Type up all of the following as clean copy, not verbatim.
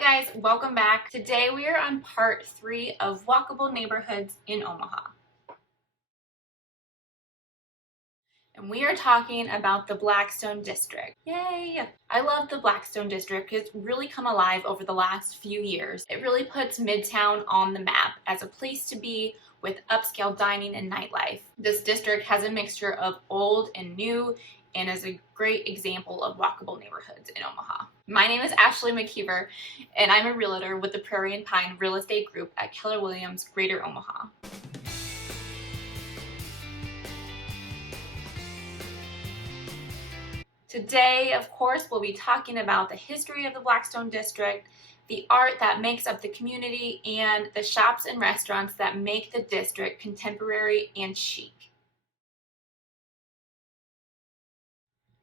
guys, welcome back. Today we are on part 3 of walkable neighborhoods in Omaha. And we are talking about the Blackstone District. Yay! I love the Blackstone District. It's really come alive over the last few years. It really puts Midtown on the map as a place to be with upscale dining and nightlife. This district has a mixture of old and new and is a great example of walkable neighborhoods in Omaha. My name is Ashley McKeever, and I'm a realtor with the Prairie and Pine Real Estate Group at Keller Williams, Greater Omaha. Today, of course, we'll be talking about the history of the Blackstone District, the art that makes up the community, and the shops and restaurants that make the district contemporary and chic.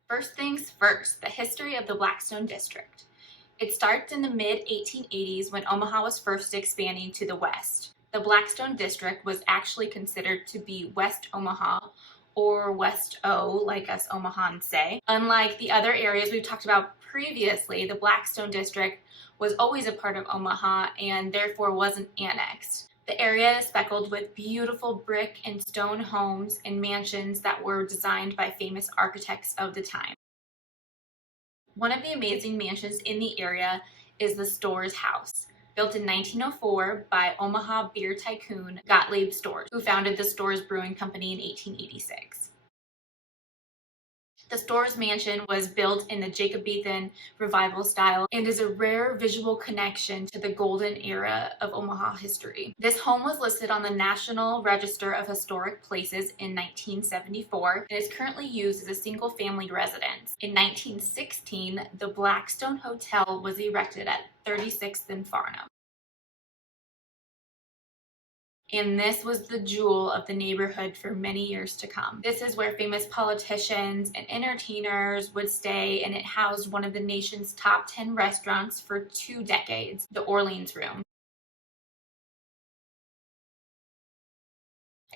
First things first, the history of the Blackstone District. It starts in the mid-1880s when Omaha was first expanding to the west. The Blackstone District was actually considered to be West Omaha, or West O, like us Omahans say. Unlike the other areas we've talked about previously, the Blackstone District was always a part of Omaha and therefore wasn't annexed. The area is speckled with beautiful brick and stone homes and mansions that were designed by famous architects of the time. One of the amazing mansions in the area is the Storrs House, built in 1904 by Omaha beer tycoon Gottlieb Storrs, who founded the Storrs Brewing Company in 1886. The Storrs Mansion was built in the Jacobean Revival style and is a rare visual connection to the golden era of Omaha history. This home was listed on the National Register of Historic Places in 1974 and is currently used as a single-family residence. In 1916, the Blackstone Hotel was erected at 36th and Farnham. And this was the jewel of the neighborhood for many years to come. This is where famous politicians and entertainers would stay, and it housed one of the nation's top 10 restaurants for 2 decades, the Orleans Room.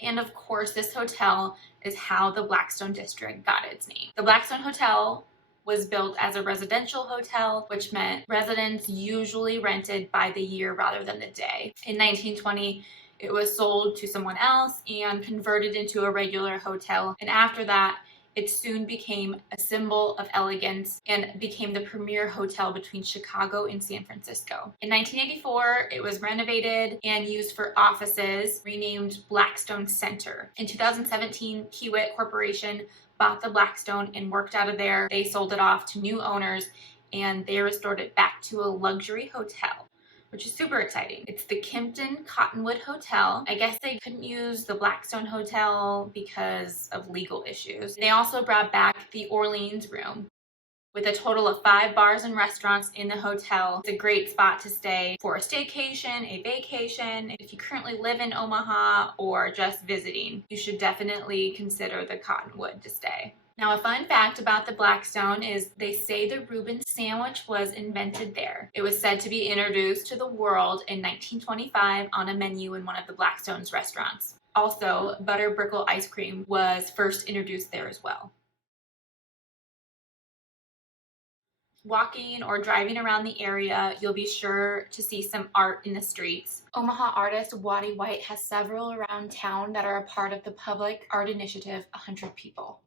And of course, this hotel is how the Blackstone District got its name. The Blackstone Hotel was built as a residential hotel, which meant residents usually rented by the year rather than the day. In 1920, it was sold to someone else and converted into a regular hotel. And after that, it soon became a symbol of elegance and became the premier hotel between Chicago and San Francisco. In 1984, it was renovated and used for offices, renamed Blackstone Center. In 2017, Kiewit Corporation bought the Blackstone and worked out of there. They sold it off to new owners and they restored it back to a luxury hotel, which is super exciting. It's the Kimpton Cottonwood Hotel. I guess they couldn't use the Blackstone Hotel because of legal issues. They also brought back the Orleans Room with a total of 5 bars and restaurants in the hotel. It's a great spot to stay for a staycation, a vacation. If you currently live in Omaha or just visiting, you should definitely consider the Cottonwood to stay. Now, a fun fact about the Blackstone is they say the Reuben sandwich was invented there. It was said to be introduced to the world in 1925 on a menu in one of the Blackstone's restaurants. Also, butter brickle ice cream was first introduced there as well. Walking or driving around the area, you'll be sure to see some art in the streets. Omaha artist Waddy White has several around town that are a part of the public art initiative 100 People.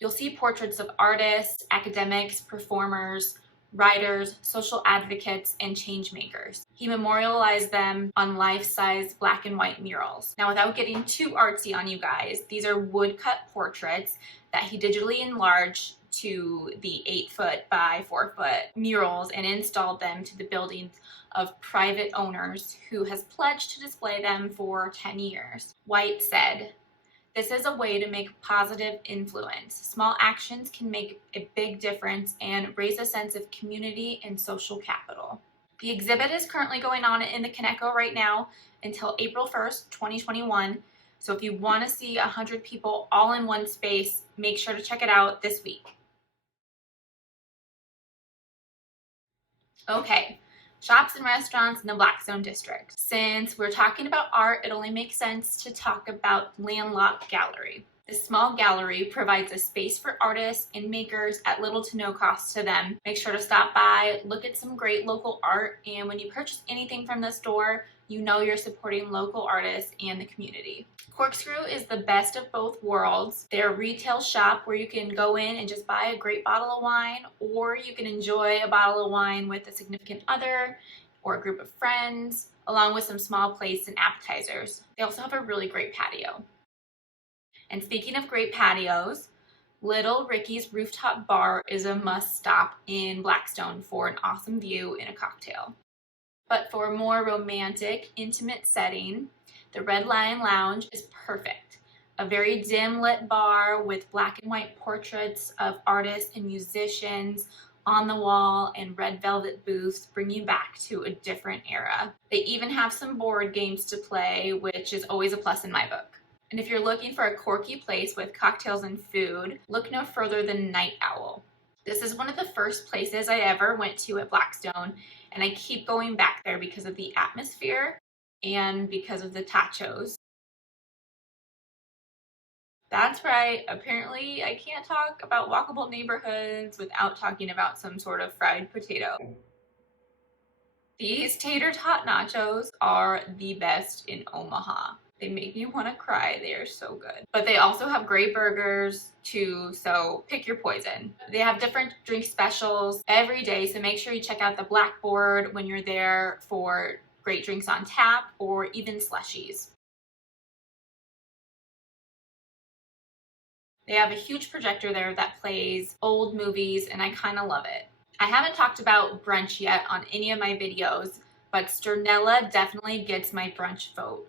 You'll see portraits of artists, academics, performers, writers, social advocates, and change makers. He memorialized them on life-size black and white murals. Now, without getting too artsy on you guys, these are woodcut portraits that he digitally enlarged to the 8-foot by 4-foot murals and installed them to the buildings of private owners who has pledged to display them for 10 years. White said, "This is a way to make positive influence. Small actions can make a big difference and raise a sense of community and social capital." The exhibit is currently going on in the Coneco right now until April 1st, 2021. So if you want to see 100 people all in one space, make sure to check it out this week. Okay. Shops and restaurants in the Blackstone District. Since we're talking about art, it only makes sense to talk about Landlocked Gallery. This small gallery provides a space for artists and makers at little to no cost to them. Make sure to stop by, look at some great local art, and when you purchase anything from the store, you know you're supporting local artists and the community. Corkscrew is the best of both worlds. They're a retail shop where you can go in and just buy a great bottle of wine, or you can enjoy a bottle of wine with a significant other or a group of friends, along with some small plates and appetizers. They also have a really great patio. And speaking of great patios, Little Ricky's Rooftop Bar is a must-stop in Blackstone for an awesome view and a cocktail. But for a more romantic, intimate setting, the Red Lion Lounge is perfect. A very dim lit bar with black and white portraits of artists and musicians on the wall, and red velvet booths bring you back to a different era. They even have some board games to play, which is always a plus in my book. And if you're looking for a quirky place with cocktails and food, look no further than Night Owl. This is one of the first places I ever went to at Blackstone, and I keep going back there because of the atmosphere and because of the tachos. That's right, apparently I can't talk about walkable neighborhoods without talking about some sort of fried potato. These tater tot nachos are the best in Omaha. They make me want to cry. They are so good. But they also have great burgers too, so pick your poison. They have different drink specials every day, so make sure you check out the blackboard when you're there for great drinks on tap or even slushies. They have a huge projector there that plays old movies, and I kind of love it. I haven't talked about brunch yet on any of my videos, but Sternella definitely gets my brunch vote.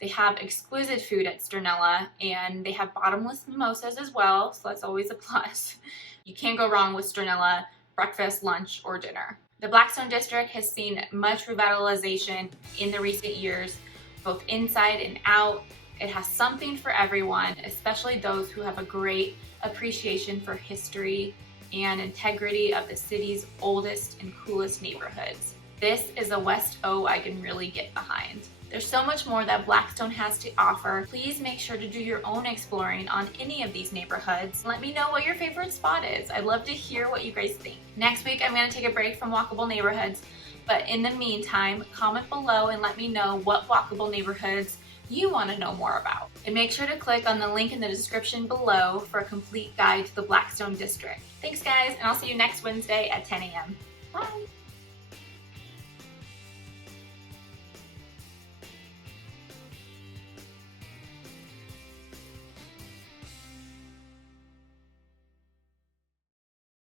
They have exquisite food at Sternella, and they have bottomless mimosas as well, so that's always a plus. You can't go wrong with Sternella, breakfast, lunch, or dinner. The Blackstone District has seen much revitalization in the recent years, both inside and out. It has something for everyone, especially those who have a great appreciation for history and integrity of the city's oldest and coolest neighborhoods. This is a West O I can really get behind. There's so much more that Blackstone has to offer. Please make sure to do your own exploring on any of these neighborhoods. Let me know what your favorite spot is. I'd love to hear what you guys think. Next week, I'm going to take a break from walkable neighborhoods, but in the meantime, comment below and let me know what walkable neighborhoods you want to know more about. And make sure to click on the link in the description below for a complete guide to the Blackstone District. Thanks guys, and I'll see you next Wednesday at 10 a.m. Bye!